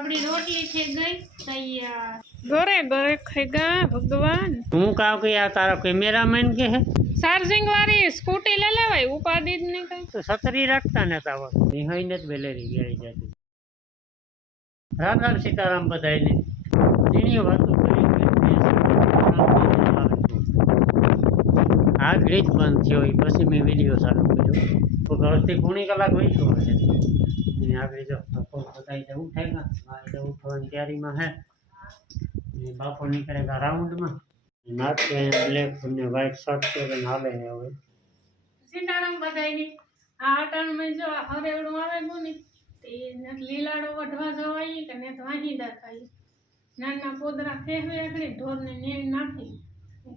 આપણી રોટલી થઈ ગઈ તૈયાર। ઘરે ઘરે ખાएगा भगवान। હું કહું કે આ તારો કેમેરામેન કે હે ચાર્જિંગ વાળી સ્કૂટી લઈ લેવાય, ઉપાધિ જ નહીં કઈ। તો છત્રી રાખતા ને તાવ નિહાઈને જ બેલેરી ગઈ જતી। રામ રામ સીતારામ બધાયને। એની વાતો કરી આ ગ્રીજ બંધ થયો એ પછી મેં વિડીયો ચાલુ કર્યો તો ઘરથી ઘણી કલાક વહીશું હશે આગળ જો બતાવી તો ઉઠાય ના મારે તો ઉઠવાની તૈયારીમાં હે બાપો નીકળેગા રાઉન્ડમાં નાખે બ્લેક ને વ્હાઈટ શર્ટ પહેરીને હાલે હે હવે સીતારામ બધાયને। આ અટાણમાં જો હરેવડું આવે કોની તે લીલાડો વઢવા જવાય કે ને તો વાહીદા થાય નાના પોદરા ફેહવે એકડે ઢોરને નેણ નાખી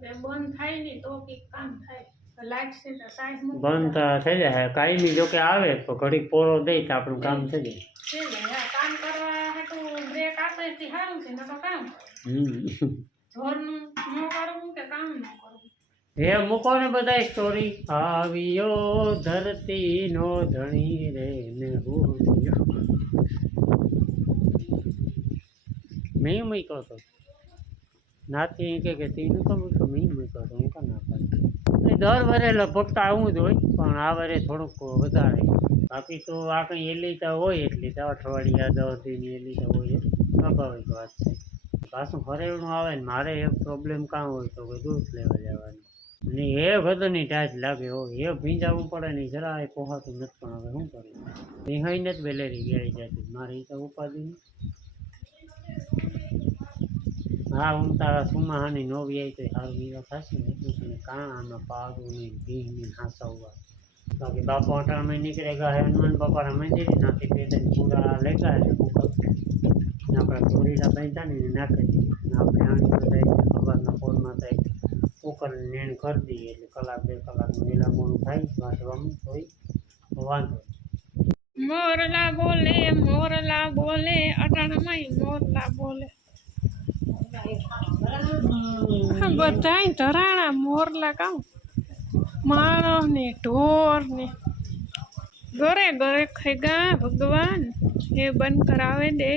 કે બંધ થાય ને તો કે કામ થાય લાઈટ છે તો સાઈડ માં બંધ થઈ જાય કાયમી જો કે આવે તો ઘડી પોરો દે તો આપણું કામ થઈ જાય છે ને કામ કરવા હાટુ બ્રેક આપે તે સારું છે નતો કામ ઢોરનું ન કરવું કે કામ ન કરવું હે મૂકો ને બધા સ્ટોરી આવ્યો ધરતી નો ધણી રે ને હું મેં મૂક્યો તો નાથી કે તીનું તો મૂક્યો મેં મૂક્યો તો હું કા ના પાડું દર વરે લગભગ તો આવું જ હોય પણ આ વરે થોડુંક વધારે બાકી તો આ કંઈ એલી તો હોય એટલી તો અઠવાડિયા 10 દિનની એલી તો હોય સ્વાભાવિક વાત છે પાછું ફરેવડું આવે ને મારે એક પ્રોબ્લેમ કાં હોય તો કે દૂધ લેવા જવાનું અને એ બધાની ટાઈટ લાગે હોય એ ભીંજાવવું પડે ને જરા એ પોહાતું નથી પણ હવે શું કરું નિહાઈને જ બેલેરી ગઈ જતી મારે એ તો ઉપાધિ નહીં હા હું તારા સુમાહાની નોવી આવી તો સારું વિવા થશે ને એટલું તને કાં આમાં પાડું નહીં ભીની હાંસવવા બાકી બાપો અટાણમાં નીકળેગા હનુમાન બાપાના મંદિર નાથી પેદા પૂરા લેગા એટલે આપણા ધોરીલા બાંધ્યા ને નાખી દઈએ આપણે આણી થાય સવારના પોરમાં થાય કુકર નેણ કરી દઈએ એટલે કલાક 2 કલાકનું વેલા મોડું થાય વાંચવામાં તોય વાંધો મોરલા બોલે અટાણમાં મોરલા બોલે બધાય ધરાણા મોરલા કામ માણસ ને ઢોર ને ઘરે ઘરે ખાएगा भगवान ये बंद करावे दे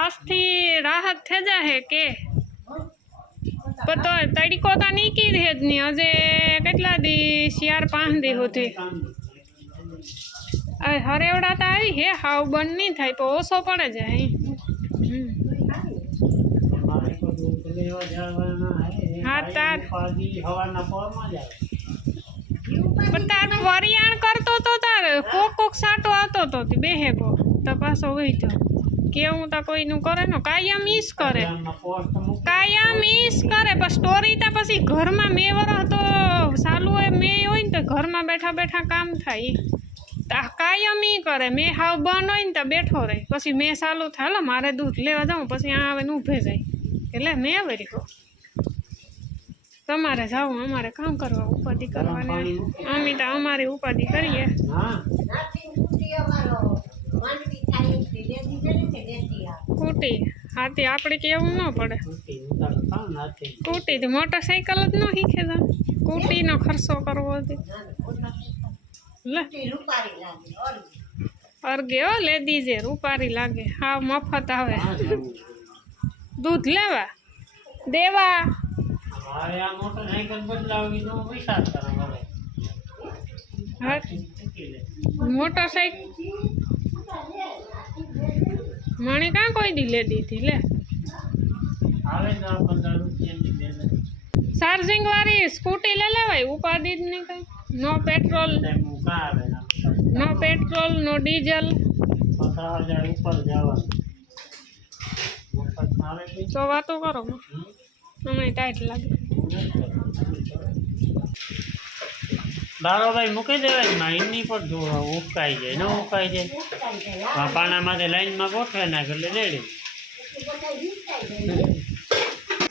આજથી રાહત થઈ જાય કે પતો તડીકો તો નહીં કીધી જ નહીં હજે કેટલા દી 4-5 દી હોતી હરેવડા તો આવી હે હાવ બંધ નહીં થાય તો ઓછો પડે જાય હા તાર તાર વરિયાણ કરતો તો તાર કોક સાટો આવતો તો બેહે કો તો પાછો વહી તો કેવું તો કોઈનું કરે ને કાયમ ઈસ કરે પણ સ્ટોરી તો પછી ઘરમાં મેં વરસ તો ચાલુ હોય મેં હોય ને તો ઘરમાં બેઠા બેઠા કામ થાય કાયમ ઈ કરે મેં હાવ બંધ હોય ને તો બેઠો રહે પછી મેં ચાલુ થાય મારે દૂધ લેવા જાઉં પછી આ આવે ને ઊભે જાય એટલે મેં વરી કહું તમારે જાવું અમારે કામ કરવા ઉપાધિ કરવાની અમે તો અમારી ઉપાધિ કરીએ સ્કૂટી હાથી આપણે કેવું ન પડે સ્કૂટી મોટરસાઇકલ જ ન શીખે તો સ્કૂટીનો ખર્ચો કરવો લે અર્ગે હો લે દીજે રૂપારી લાગે હા મફત આવે દૂધ લેવા દેવા મોટરસાઇકલ મને કાં કોઈ દી લે દીધી લે ચાર્જિંગ વાળી સ્કૂટી લઈ લેવાય ઉપાધિ જ નહીં કઈ નો પેટ્રોલ નો ડીઝલ તો વાતો કરો અમે ટાઈટ લાગે બારોભાઈ મૂકી દેવાય માઇનની પર જો ઉકાઈ જાય ન ઉકાઈ જાય પાણામાંથી લાઈનમાં ગોઠવે નાખે એટલે રેડી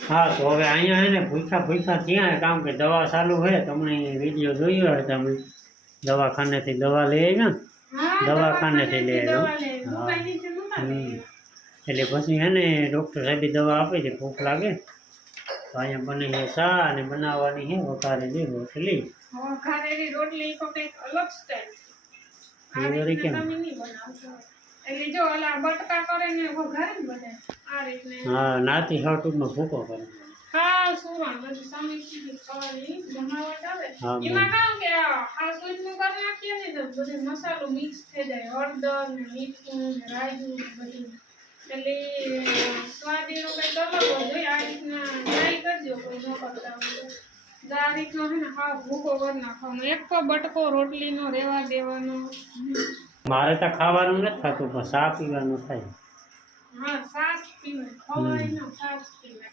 હા તો હવે અહીંયા હે ને ભૂસા ત્યાં કામ કે દવા ચાલુ હોય તમને વિડીયો જોયો હોય તમે દવાખાનેથી દવા લઈ આવ્યા દવાખાનેથી લઈ આવ્યો એટલે પછી હે ને ડૉક્ટર સાહેબે દવા આપે છે ભૂખ લાગે તો અહીંયા બને છે ચા અને બનાવવાની છે વઘારેલી રોટલી. વઘારેલી રોટલી તો કંઈક અલગ સ્ટાઈલ આ એ વળી રીતના કેમ? તમે નહીં બનાવશો એટલે જો ઓલા બટકા કરે ને વઘારે બધે આ રીતને હા નાથી હા ટૂંકમાં ભૂકો કરે. હા સુવા બધું સમીક્ષિત ખાવાની બનાવટ આવે હા, એમાં કામ કે આ સ્વીટનું કરી નાખીએ ને તો બધું મસાલો મિક્સ થઈ જાય હળદર ને મીઠું ને રાયડું ને બધું એટલે સ્વાદીનો કંઈક અલગ જ હોય આ રીતના ટ્રાય કરજો કોઈ ન કરતા હોય તો. આ રીતનો છે ને હા ભૂકો કરી નાખવાનો એક તો બટકો રોટલીનો રેવા દેવાનો મારે તો ખાવાનું નથી થતું પણ ચા પીવાનું થાય. હા સાસ પીવાય ખવાય ને સાસ પીવાય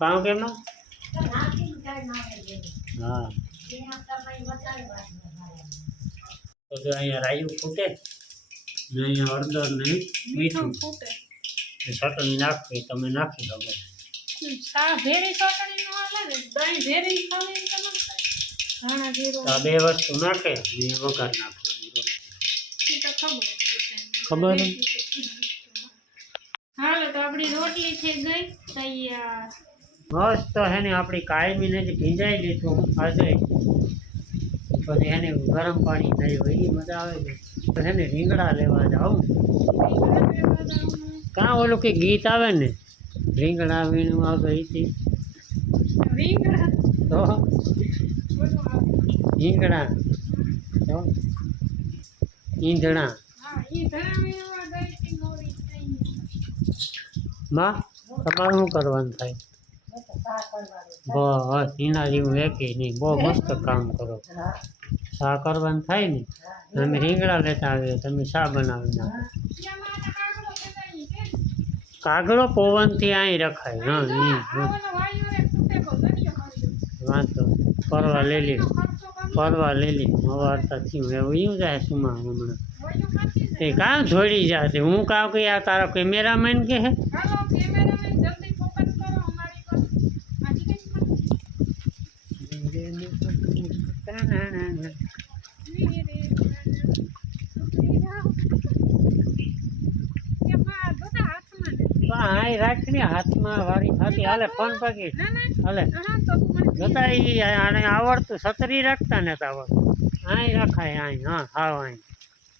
કામ કેમ ના? હા તો જો અહીંયા રાયું ફૂટે ને અહીંયા હળદર ને મીઠું મીઠું ફૂટે ચટણી નાખવી તમે નાખી શકો. સા ભેરી ચટણી નો આવે ને દહીં ભેરી ખાવી તો ન થાય ધાણા જીરું તો આ બે વસ્તુ નાખે ને વઘાર નાખવાની ઈ તો ખબર ને? હાલો તો આપણી રોટલી થઈ ગઈ તૈયાર મસ્ત હે ને આપણી કાયમી ને ભીંજાઈ લીધું આજે પછી એને ગરમ પાણી થઈ હોય એ મજા આવે છે. તો હે ને રીંગણા લેવા જાઉં કાં ઓલું કે ગીત આવે ને રીંગણા વીણવા ગઈ હતી રીંગણા તો બધું આવે રીંગણા તો ઈંધણા હા ઈ ધરાવીમાં ગઈ હતી નોરી થઈ માં તમારે શું કરવાનું થાય? બસ એના જેવું એકે નહીં બહુ મસ્ત કામ કરો. શા કરવાનું થાય ને અમે રીંગણા લેતા આવીએ તમે શા બનાવી નાખો. કાગડો પવનથી અહીં રખાય. હા વાંધો પરવા લઈ લે પરવા લઈ લે અવારતા થયું એવું એવું જાય સુમા હમણાં તે કામ જોડી જાય હું કામ કે આ તારા કેમેરામેન કે હે હાલો કેમેરામેન જલ્દી ફોકસ કરો અમારી પર આજી કઈ હાય રાખને હાથમાં વાળી થતી હાલે ફોન પકડી હાલે જતા આને આવડતું છતરી રાખતા ને આવડતું અહીં રખાય અહીં હા હાવ અહીં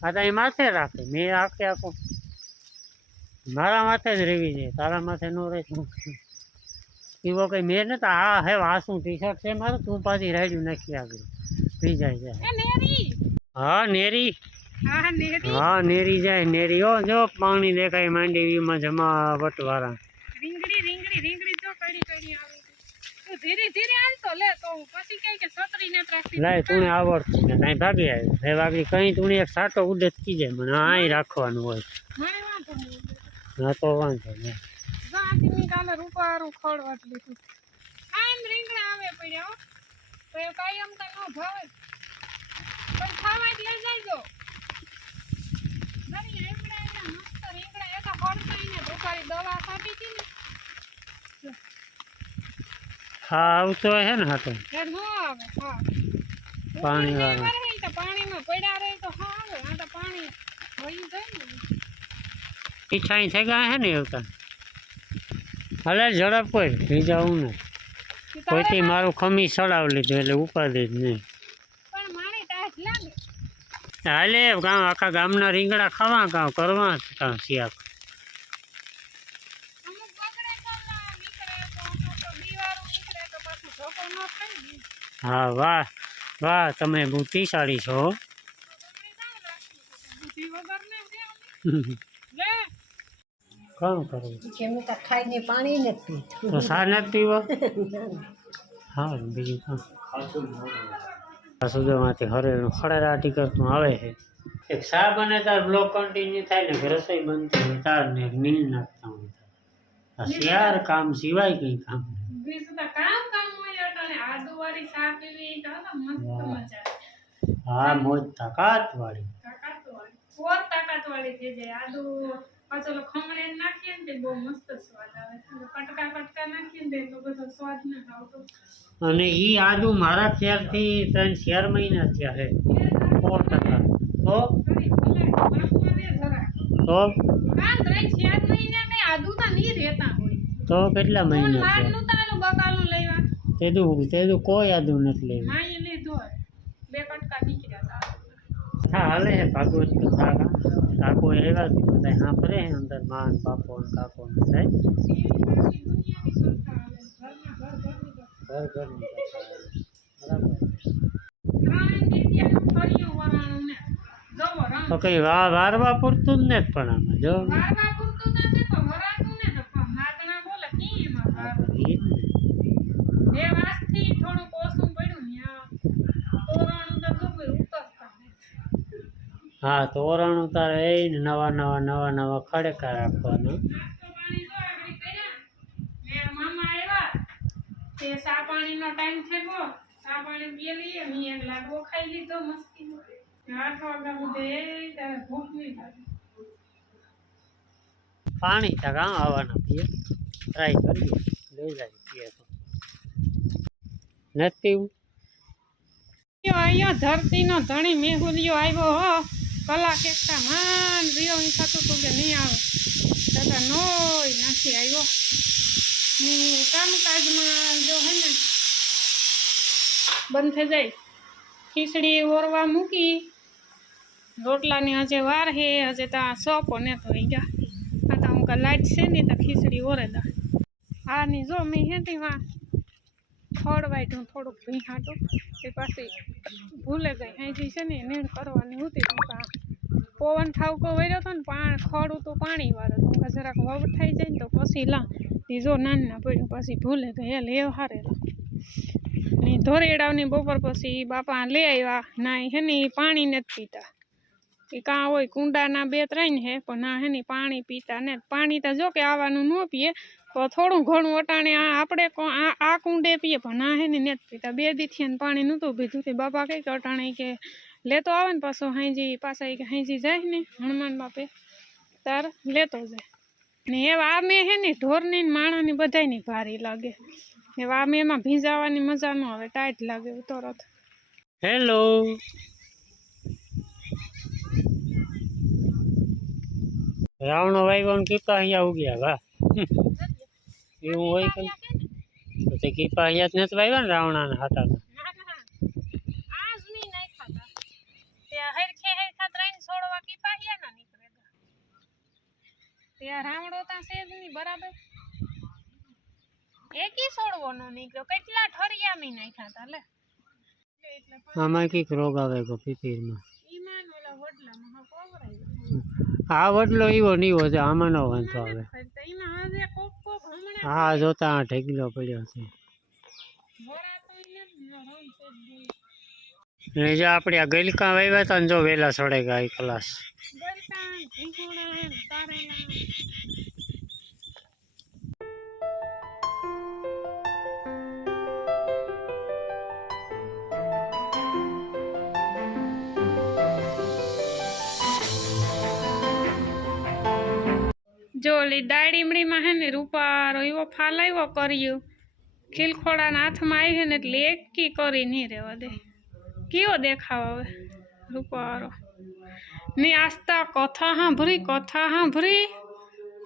આ તો અહીં માથે રાખે મેં આખે આખું મારા માથે જ રેવી જાય તારા માથે ન રહે એવો કંઈ મેં ને તો આ હે વાસું ટી શર્ટ છે મારું તું પાછી રાડ્યું નાખી આગળ ભીજાઈ જાય. હા નેરી હા નેરી હા નેરી જાય નેરી હો જો પાણી દેખાય માંડવીમાં જમાવટ વાળા રીંગણી રીંગણી રીંગણી જો કડી કડી આવે તું ધીરે ધીરે હાલતો લે તો પછી કઈ કે છત્રી ને રાખી લાય તું આવડતું ને કાંઈ ભાગી આવી હે વાગી કઈ તું એક સાટો ઉડે કી જાય મને અહીં રાખવાનું હોય. મને વાંધો નહીં હા તો વાંધો નહીં. જાતી ની કાલે રૂપારું ખોળવા લીધું આમ રીંગણા આવે પડ્યા તો એ કાયમ તો ન ભાવે પણ ખાવા જ લઈ જાયજો નરી રીંગણા એના મસ્ત રીંગણા એ તો ખોળતા ને રૂપારી દવા ખાતી હતી ને હા આવતો હે ને હા તો એ ન આવે હા પાણી વાળું પાણી તો પાણીમાં પડ્યા રહે તો હા આવે આ તો પાણી વહી જાય ને ઈચ્છાઈ થઈ ગયા હે ને એવું હાલે ઝડપ કોઈ ભીજાવું ને કોઈથી મારું ખમી સડાવી લીધું એટલે ઉપાધિ જ નહીં. પણ મારી ટાઢ લાગે હાલે ગામ આખા ગામના રીંગણા ખાવા કાં કરવા કાં શિયાક અમુક બગડે કલા નીકળે તો અમુક દીવારું નીકળે તો પાછું ધોકો ન થાય ને હા વાહ વાહ તમે બુદ્ધિશાળી છો. બુદ્ધિ વગર ને લે કામ કરવું કેમિકલ ખાઈને પાણી નથી પીતું. તો સા નથી પીવો હા બીજું કામ સુધોમાંથી હરેલું ખડેરાટી કરતું આવે છે. એક શા બને તાર બ્લોક કન્ટિન્યુ થાય ને કે રસોઈ બનતી હોય તાર ને નીલ નાખતા હોય આ શિયાર કામ સિવાય કંઈ કામ નહીં. બીજું તો કામ હોય એટલે આદુ વાળી ચા પીવી તો મસ્ત મજા હા મોજ તાકાત વાળી તાકાત વાળી ફોર તાકાત વાળી થઈ જાય આદુ પાછો ખમણે નાખીએ ને તે બહુ મસ્ત સ્વાદ આવે કટકા કટકા નાખીએ ને તો બધો સ્વાદ ન આવતો અને એ આદુ મારા ખ્યાલથી 3-4 મહિના થયા છે 4% તો આદુ તો નહીં રહેતા હોય તો કેટલા મહિના થયા? લાડનું તો બકાલું લેવા તેદું કોઈ યાદું નથી લેવું માઈ લીધો હે. 2 કટકા નીકળ્યા હતા હા હાલે હે ભાગવત કથા કાકો આવ્યા છે બધા સાંભળે હે અંદર માન બાપો ને કાકો ને બધા ઘર ઘરની કથા બરાબર તો કઈ વારવા પૂરતું જ ને પણ આમાં જો ઈ જ ને. હા તોરણ તારે એ ને નવા ખડેકા રાખવાના પાણીનો ટાઈમ થયો ચા પાણી પી લઈએ મેં એક લાડવો ખાઈ લીધો મસ્તી 8 વાગ્યા સુધી ત્યારે ભૂખ નહીં લાગે પાણી ત્યાં કાં આવવાના પીએ ટ્રાય કરીએ લઈ જાય પીએ તો નથી પીવું અહીંયા ધરતીનો ધણી મેહુલિયો આવ્યો હો કલાક એકતા માન રહ્યો અહીં થતું હતું કે નહીં આવે દાદા નોય નથી આવ્યો હું કામકાજમાં જો હે ને બંધ થઈ જાય ખીચડી ઓરવા મૂકી રોટલાની હજે વાર હે હજે ત્યાં સોપો ને તો ગયા આ તો હું લાઈટ છે ને તો ખીચડી ઓરે દા આની જો મેં હેતીમાં ખડ વાટ્યું થોડુંક ભીહાટું તે પાછી ભૂલે ગઈ હાજી છે ને નીણ કરવાની હતી તો પવન ઠાવકો વર્યો હતો ને ખડ તો પાણી વાળો તો જરાક વવઠાઈ જાય ને તો પછી લા તે જો નાના પડ્યું પછી ભૂલે ગઈ એ લેવ હારેલા ને ધોરેડાવની બપોર પછી બાપા લઈ આવ્યા ના હે ને પાણી નથી પીતા એ કાં હોય કુંડાના 2-3 હે પણ ના હે ને પાણી પીતા ને પાણી તો જો કે આવવાનું ન પીએ તો થોડું ઘણું અટાણે આપણે આ કુંડે પીએ પણ ના હે ને નથી પીતા 2 દીથી ને પાણી નહોતું પીધું તે બાપા કંઈક અટાણે કે લેતો આવે ને પાછો હાંજી પાછા કે હાંજી જાય ને હનુમાન બાપે તાર લેતો જાય ને એવા આ મેં હે ને ઢોરની ને માણાની બધાયની ભારી લાગે એવા આ મેં એમાં ભીંજાવાની મજા ન આવે ટાઈટ લાગે તરત હેલો રાવણો વાવ્યો ને કીપા અહીંયા ઉગ્યા વાહ એવું હોય કે તો તે કીપા અહીંયા જ નથી વાવ્યા ને રાવણાના હાટાના રાવણો ત્યાં છે જ નહીં બરાબર એકી છોડવો નો નીકળ્યો કેટલા ઠરિયામી નાખ્યા હતા લે આમાં કઈક રોગ આવે ગયો પીપીરમાં ઈમાન ઓલા વડલામાં હા કોવરાય આ વડલો એવો નીવો છે આમાં નો વાંધો આવે એમાં હવે કોક હમણાં હા જોતા ઢેકલો પડ્યો છે વરા તો એને રમ ને જો આપણે આ ગલકા વાવ્યા હતા ને જો વેલા સડે ગયા ક્લાસ ગલકા ભીંગુણા હે તારેલા જો ઓલી દાડીમડીમાં હે ને રૂપારો એવો ફાલાવ્યો કર્યું ખીલખોડાના હાથમાં આવી છે ને એટલે એકી કરી નહીં રહેવા દે કેવો દેખાવ હવે રૂપારો ને આસ્તા કથા સાંભળી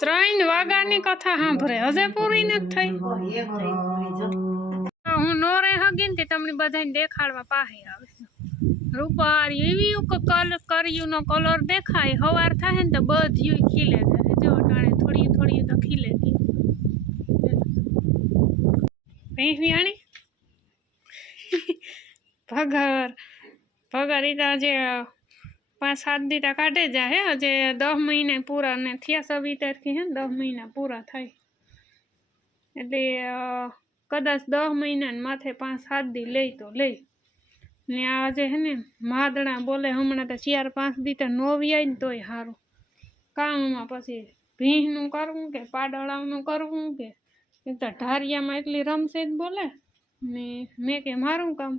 3 વાગ્યાની કથા સાંભળે હજે પૂરી નથી થઈ હું નો રે હગીને તે તમને બધાને દેખાડવા પાસે આવે રૂપારી એવી કર્યું નો કલર દેખાય સવાર થાય ને તો બધું ખીલે જાય જો અટાણે થોડી તો ખીલે ગઈ ભેંસવિયાણી ભગર એ તો હજે 5-7 દીટા કાઢે જાય હજે 10 મહિના પૂરા ને થયા 26 તારીખે હે ને 10 મહિના પૂરા થાય એટલે કદાચ 10 મહિના ને માથે 5-7 દી લઈ તો લઈ ને આજે હે ને માદણા બોલે હમણાં તો 4-5 દી તો નોવી આવી ને તોય સારું કામમાં પછી ભીંનું કરવું કે પાડળાનું કરવું કે એક તો ઢારિયામાં એટલી રમશે જ બોલે ને મેં કે મારું કામ